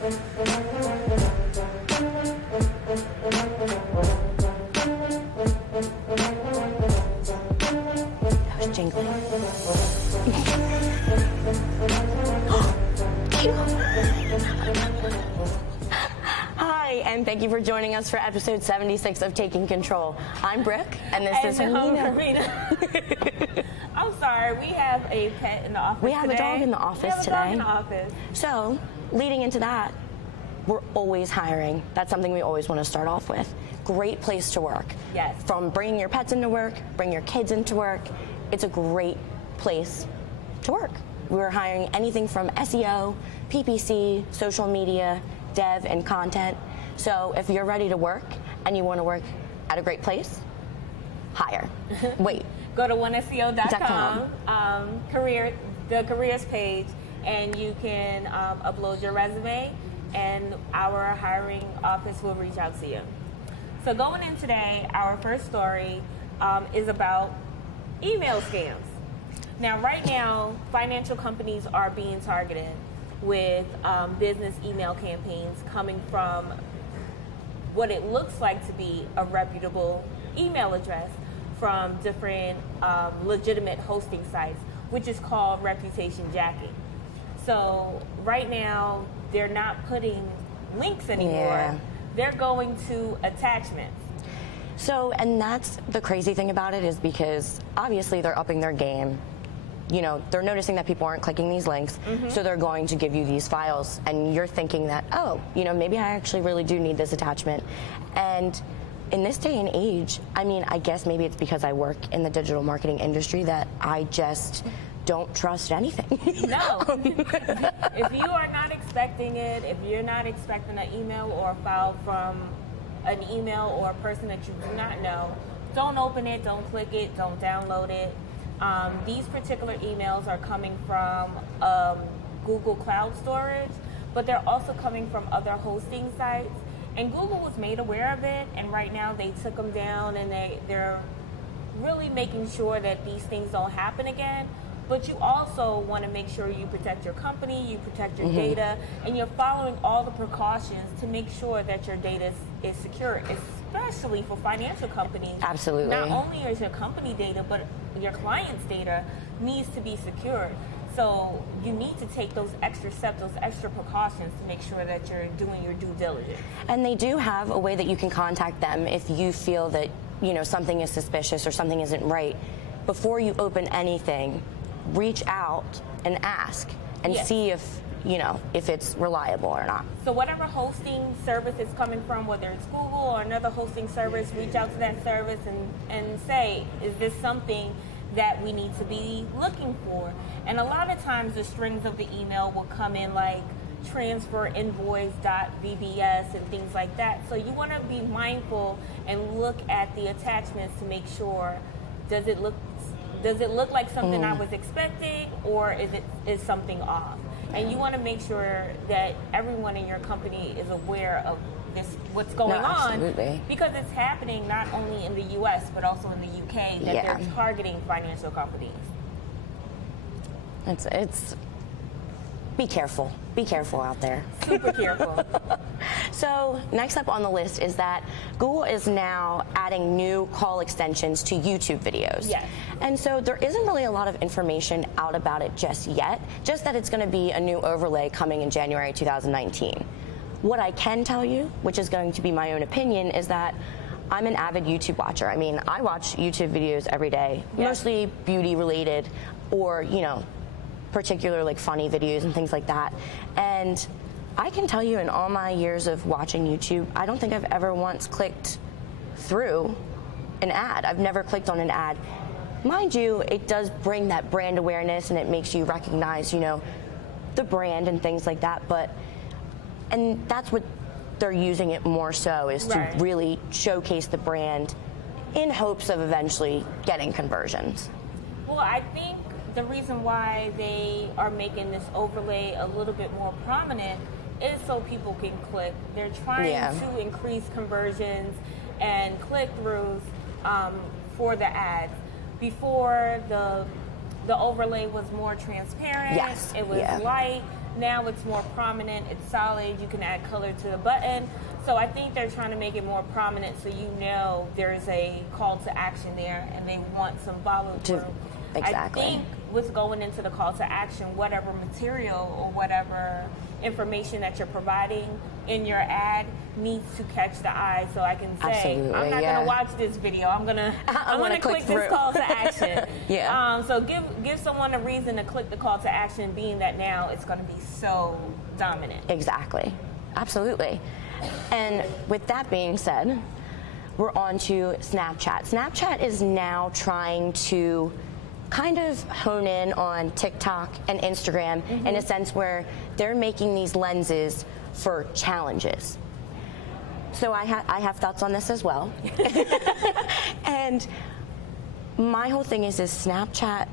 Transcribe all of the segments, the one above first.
That was jingling. Hi, and thank you for joining us for episode 76 of Taking Control. I'm Brooke, and this is Rena. I'm sorry, we have a pet in the office We have today. a dog in the office today. Dog in the office. So, leading into that, we're always hiring. That's something we always want to start off with. Great place to work. Yes. From bringing your pets into work, bring your kids into work. It's a great place to work. We're hiring anything from SEO, PPC, social media, dev, and content. So if you're ready to work and you want to work at a great place, hire. Wait. Go to oneseo.com, the careers page, and you can upload your resume, and our hiring office will reach out to you. So going in today, our first story is about email scams. Now, right now, financial companies are being targeted with business email campaigns coming from what it looks like to be a reputable email address from different legitimate hosting sites, which is called reputation jacking. So right now, they're not putting links anymore. Yeah. They're going to attachments. So, and that's the crazy thing about it, is because obviously they're upping their game. You know, they're noticing that people aren't clicking these links, so they're going to give you these files, and you're thinking that, oh, you know, maybe I actually really do need this attachment. And in this day and age, I mean, I guess maybe it's because I work in the digital marketing industry that I just don't trust anything. No. If you are not expecting it, if you're not expecting an email or a file from an email or a person that you do not know, don't open it, don't click it, don't download it. These particular emails are coming from Google Cloud Storage, but they're also coming from other hosting sites. And Google was made aware of it, and right now they took them down, and they're really making sure that these things don't happen again. But you also want to make sure you protect your company, you protect your data, and you're following all the precautions to make sure that your data is secure, especially for financial companies. Absolutely. Not only is your company data, but your client's data needs to be secured. So you need to take those extra steps, those extra precautions to make sure that you're doing your due diligence. And they do have a way that you can contact them if you feel that, you know, something is suspicious or something isn't right. Before you open anything, reach out and ask and see if, you know, if it's reliable or not. So whatever hosting service it's coming from, whether it's Google or another hosting service, reach out to that service and say, is this something that we need to be looking for? And a lot of times the strings of the email will come in like transfer invoice.vbs and things like that. So you want to be mindful and look at the attachments to make sure, does it look like something I was expecting, or is something off? And you want to make sure that everyone in your company is aware of this, what's going on, because it's happening not only in the U.S. but also in the U.K. that they're targeting financial companies. It's be careful out there. Super careful. So next up on the list is that Google is now adding new call extensions to YouTube videos. Yes. And so there isn't really a lot of information out about it just yet, just that it's going to be a new overlay coming in January 2019. What I can tell you, which is going to be my own opinion, is that I'm an avid YouTube watcher. I mean, I watch YouTube videos every day, mostly beauty related, or, you know, particular like funny videos and things like that. And I can tell you, in all my years of watching YouTube, I don't think I've ever once clicked through an ad. I've never clicked on an ad. Mind you, it does bring that brand awareness and it makes you recognize, you know, the brand and things like that. And that's what they're using it more so, is to really showcase the brand in hopes of eventually getting conversions. Well, I think the reason why they are making this overlay a little bit more prominent is so people can click. They're trying to increase conversions and click-throughs for the ads. Before, the the overlay was more transparent. Yes. It was light. Now it's more prominent. It's solid. You can add color to the button. So I think they're trying to make it more prominent so you know there's a call to action there and they want some follow-through. Exactly. I think what's going into the call to action, whatever material or whatever information that you're providing in your ad needs to catch the eye so I can say, I'm not going to watch this video. I'm going to click this call to action. So give someone a reason to click the call to action, being that now it's going to be so dominant. Exactly. Absolutely. And with that being said, we're on to Snapchat. Snapchat is now trying to kind of hone in on TikTok and Instagram in a sense where they're making these lenses for challenges. So I have thoughts on this as well. And my whole thing is Snapchat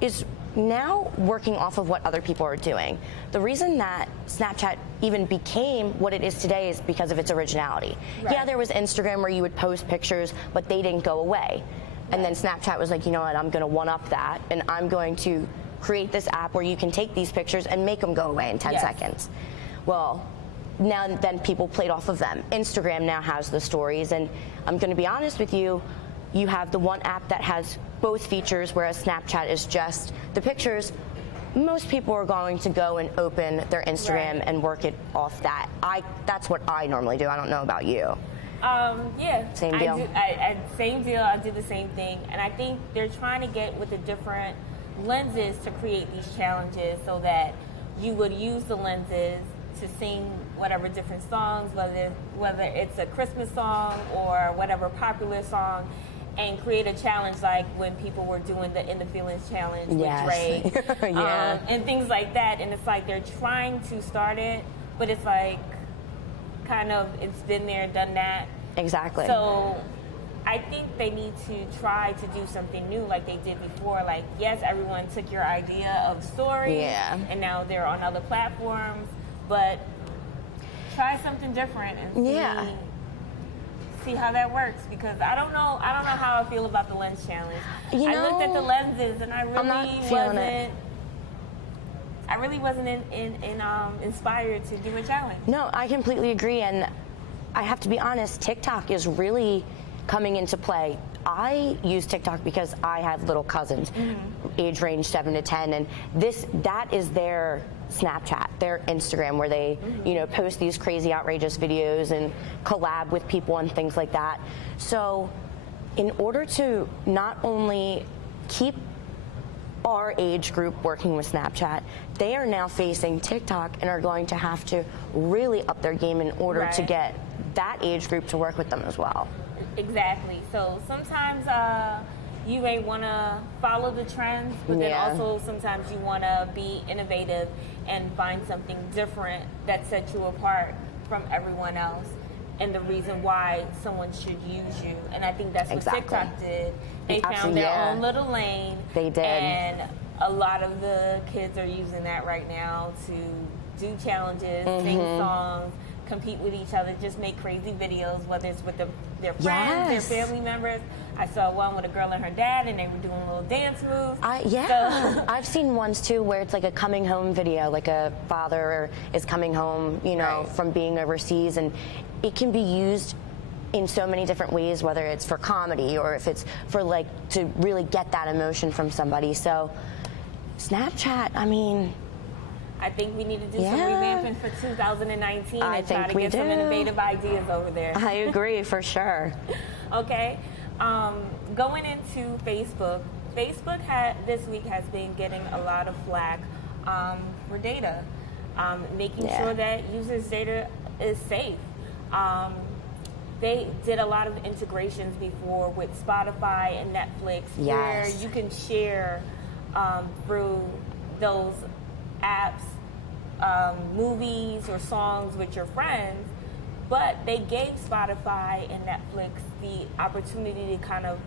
is now working off of what other people are doing. The reason that Snapchat even became what it is today is because of its originality. Right. Yeah, there was Instagram where you would post pictures, but they didn't go away. And then Snapchat was like, you know what, I'm going to one-up that, and I'm going to create this app where you can take these pictures and make them go away in 10 seconds. Well, now then people played off of them. Instagram now has the stories, and I'm going to be honest with you, you have the one app that has both features, whereas Snapchat is just the pictures. Most people are going to go and open their Instagram and work it off that. That's what I normally do. I don't know about you. Yeah. Same deal. Same deal. I do the same thing. And I think they're trying to get with the different lenses to create these challenges so that you would use the lenses to sing whatever different songs, whether it's a Christmas song or whatever popular song, and create a challenge like when people were doing the In the Feelings challenge with Drake, and things like that. And it's like they're trying to start it, but it's like kind of it's been there, done that. Exactly. So I think they need to try to do something new like they did before. Like, yes, everyone took your idea of stories, and now they're on other platforms, but try something different and see how that works, because I don't know how I feel about the lens challenge. I looked at the lenses and I really wasn't inspired to do a challenge. No, I completely agree, and I have to be honest, TikTok is really coming into play. I use TikTok because I have little cousins, age range 7 to 10, and that is their Snapchat, their Instagram, where they post these crazy, outrageous videos and collab with people and things like that. So in order to not only keep our age group working with Snapchat, they are now facing TikTok and are going to have to really up their game in order to get that age group to work with them as well. Exactly. So sometimes you may want to follow the trends, but then also sometimes you want to be innovative and find something different that sets you apart from everyone else, and the reason why someone should use you. And I think that's what TikTok did. They found their own little lane. They did. And a lot of the kids are using that right now to do challenges, sing songs, compete with each other, just make crazy videos, whether it's with their friends, their family members. I saw one with a girl and her dad, and they were doing little dance moves. I've seen ones too where it's like a coming home video, like a father is coming home, from being overseas, and it can be used in so many different ways, whether it's for comedy or if it's for to really get that emotion from somebody. So Snapchat, I think we need to do some revamping for 2019 and try to get some innovative ideas over there. I agree, for sure. Okay. Going into Facebook, this week has been getting a lot of flack for data, making sure that users' data is safe. They did a lot of integrations before with Spotify and Netflix where you can share through those apps, movies or songs with your friends, but they gave Spotify and Netflix the opportunity to kind of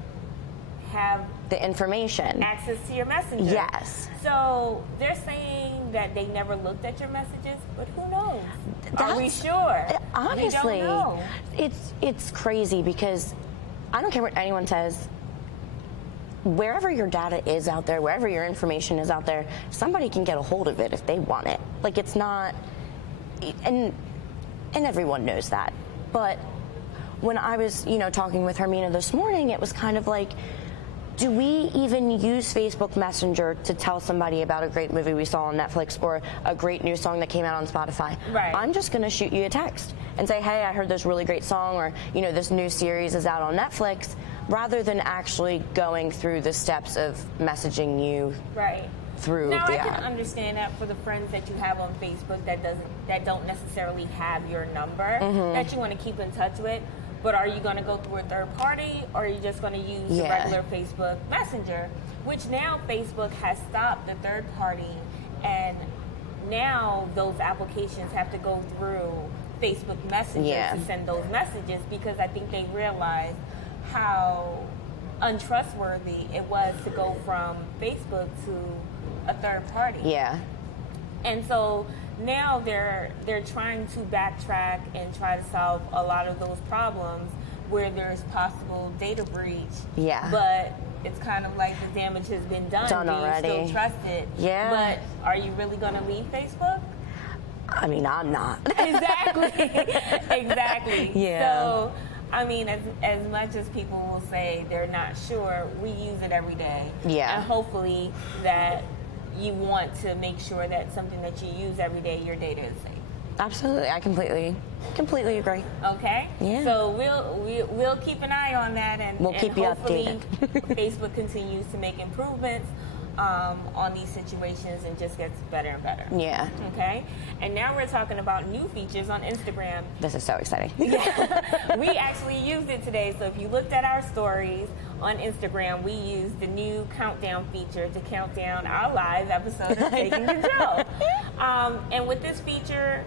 have the information, access to your messages. Yes. So they're saying that they never looked at your messages, but who knows? Are we sure? Honestly, we don't know. It's crazy because I don't care what anyone says. wherever your data is out there, wherever your information is out there, somebody can get a hold of it if they want it. Like, it's not, and everyone knows that. But when I was, talking with Hermina this morning, it was kind of like, do we even use Facebook Messenger to tell somebody about a great movie we saw on Netflix or a great new song that came out on Spotify? Right. I'm just going to shoot you a text and say, hey, I heard this really great song, or, this new series is out on Netflix, rather than actually going through the steps of messaging you. Right. Through now, the I can app. understand that for the friends that you have on Facebook that don't necessarily have your number, that you want to keep in touch with. But are you going to go through a third party, or are you just going to use the regular Facebook Messenger? Which now Facebook has stopped the third party, and now those applications have to go through Facebook Messenger to send those messages, because I think they realized how untrustworthy it was to go from Facebook to a third party. Yeah. And so now they're trying to backtrack and try to solve a lot of those problems where there's possible data breach. Yeah. But it's kind of like the damage has been done. Do you already. still trust it? Yeah. But are you really going to leave Facebook? I mean, I'm not. Exactly. Exactly. Yeah. So, I mean, as much as people will say they're not sure, we use it every day. Yeah. And hopefully that you want to make sure that something that you use every day, your data is safe. Absolutely. I completely agree. Okay? Yeah. So we'll keep an eye on that, and we'll keep you hopefully updated. Facebook continues to make improvements on these situations and just gets better and better. Yeah. Okay? And now we're talking about new features on Instagram. This is so exciting. Yeah. We actually used it today. So if you looked at our stories on Instagram, we used the new countdown feature to count down our live episode of Taking Control. And with this feature,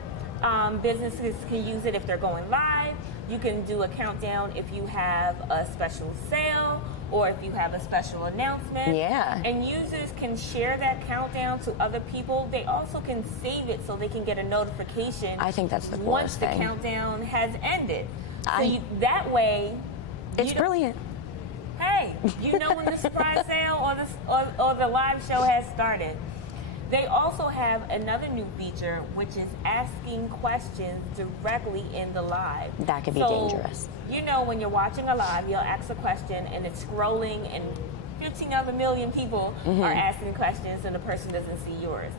businesses can use it if they're going live. You can do a countdown if you have a special sale or if you have a special announcement. Yeah. And users can share that countdown to other people. They also can save it so they can get a notification. I think that's the coolest once the thing. countdown has ended. So that way, it's brilliant. Hey, you know when the surprise sale or the live show has started. They also have another new feature, which is asking questions directly in the live. That could be dangerous. You know, when you're watching a live, you'll ask a question and it's scrolling and 15 other million people are asking questions and the person doesn't see yours.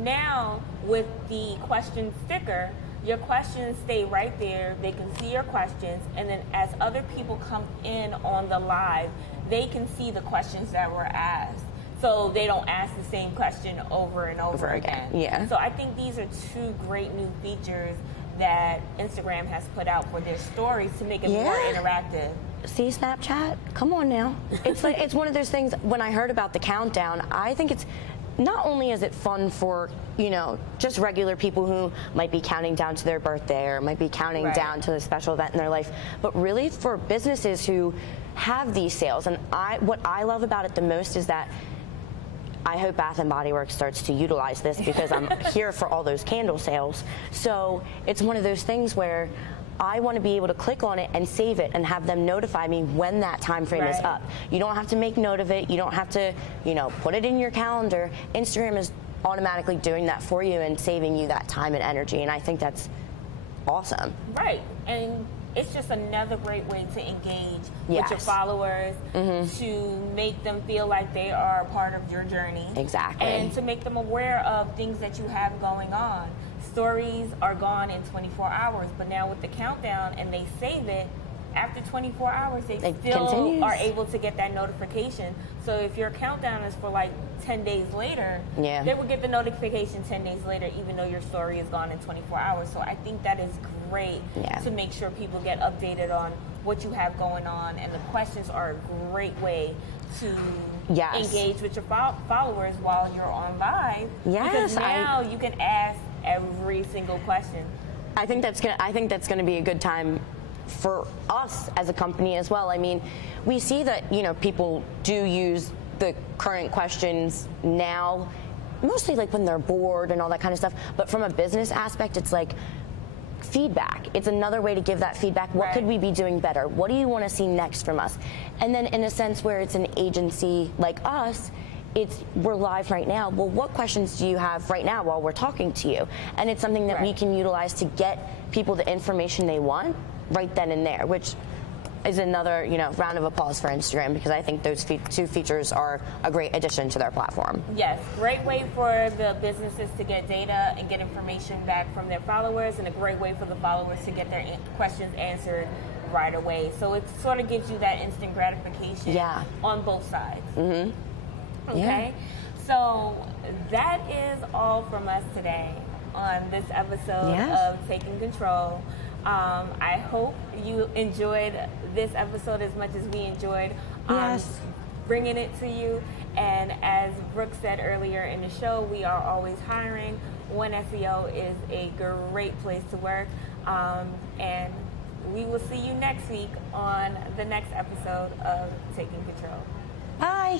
Now, with the question sticker, your questions stay right there. They can see your questions, and then as other people come in on the live, they can see the questions that were asked. So they don't ask the same question over and over again. Yeah. So I think these are two great new features that Instagram has put out for their stories to make it more interactive. See, Snapchat? Come on now. It's like, it's one of those things, when I heard about the countdown, I think it's, not only is it fun for, just regular people who might be counting down to their birthday or might be counting down to a special event in their life, but really for businesses who have these sales. And what I love about it the most is that I hope Bath & Body Works starts to utilize this, because I'm here for all those candle sales. So it's one of those things where I want to be able to click on it and save it and have them notify me when that time frame is up. You don't have to make note of it. You don't have to, put it in your calendar. Instagram is automatically doing that for you and saving you that time and energy, and I think that's awesome. Right. And it's just another great way to engage with your followers, to make them feel like they are a part of your journey. Exactly. And to make them aware of things that you have going on. Stories are gone in 24 hours, but now with the countdown and they save it, after 24 hours, they still are able to get that notification. So if your countdown is for like 10 days later, they will get the notification 10 days later, even though your story is gone in 24 hours. So I think that is great to make sure people get updated on what you have going on. And the questions are a great way to engage with your followers while you're on live. Because now you can ask every single question. I think that's gonna be a good time for us as a company as well. I mean, we see that, people do use the current questions now, mostly like when they're bored and all that kind of stuff. But from a business aspect, it's like, feedback. It's another way to give that feedback. What could we be doing better? What do you want to see next from us? And then in a sense where it's an agency like us, we're live right now. Well, what questions do you have right now while we're talking to you? And it's something that we can utilize to get people the information they want right then and there, which is another, round of applause for Instagram, because I think those two features are a great addition to their platform. Yes, great way for the businesses to get data and get information back from their followers, and a great way for the followers to get their questions answered right away. So it sort of gives you that instant gratification on both sides. Mm-hmm. Okay, so that is all from us today on this episode of Taking Control. I hope you enjoyed this episode as much as we enjoyed bringing it to you. And as Brooke said earlier in the show, we are always hiring. One SEO is a great place to work. And we will see you next week on the next episode of Taking Control. Bye.